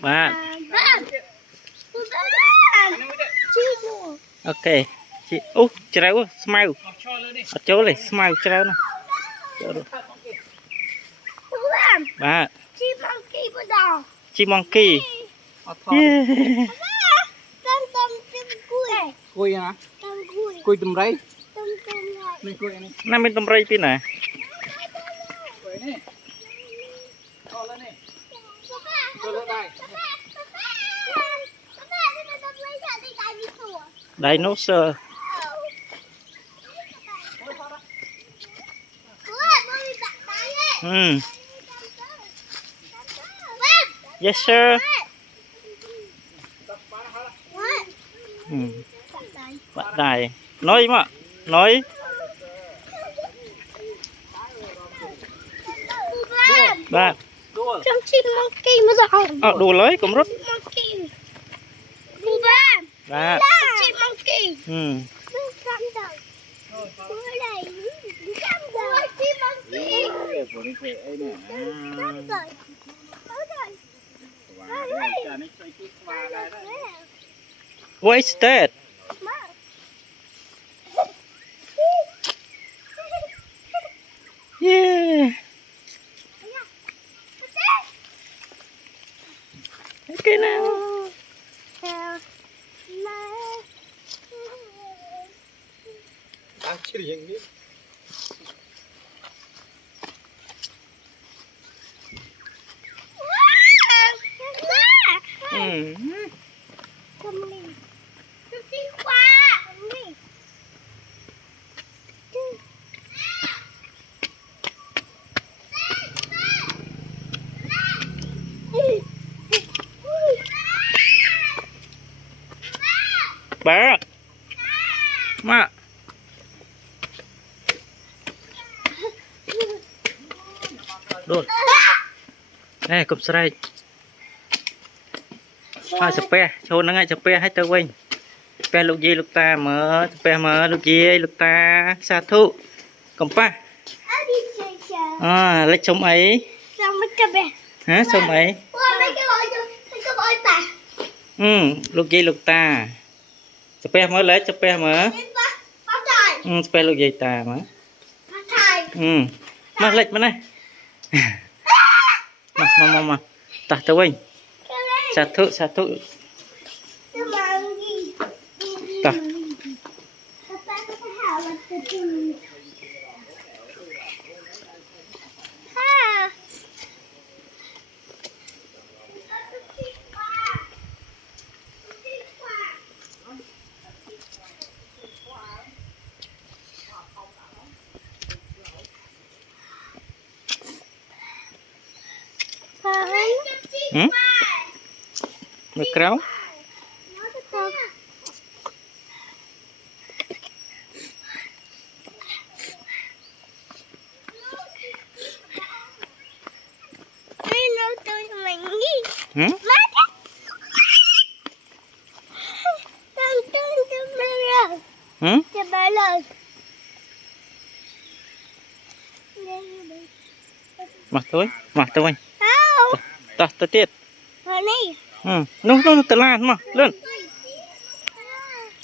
Ba. Ok. Chị trâu smile. Ở chỗ này smile trâu nè. Ba. Chim monkey. Yeah. Cùi hả? Cùi tùm rây. Năm bên tầm rây pin nè. Cùi nè. To lên nè. To lên đây. Dinosaur. Yes sir. Bạn đài. Nói mà. Nói. Ba. Trong chim monkey mà rồi. Đùa lấy cũng rất. Ba. Chim monkey. What is that? Yeah. Okay now. Chỉ riêng đi. Ba. Má. Đồn. Nè cụm sợi. Hai spe, cho nó ngay speให้ตัวเองสเปลูกยีลูกตาเหมอสเปเหมอลูกยีลูกตาสาธุกำป้าเล็กชมไอ้ฮะชมไอ้ลูกยีลูกตาสเปเหมอเล็กสเปเหมอสเปลูกยีตาเหมอมาเล็กมาไหนมาตาตัวเองสาธุตามือเกล้ามาตัวเองตาเตี้ยนู่นตลาดมาเลื่อน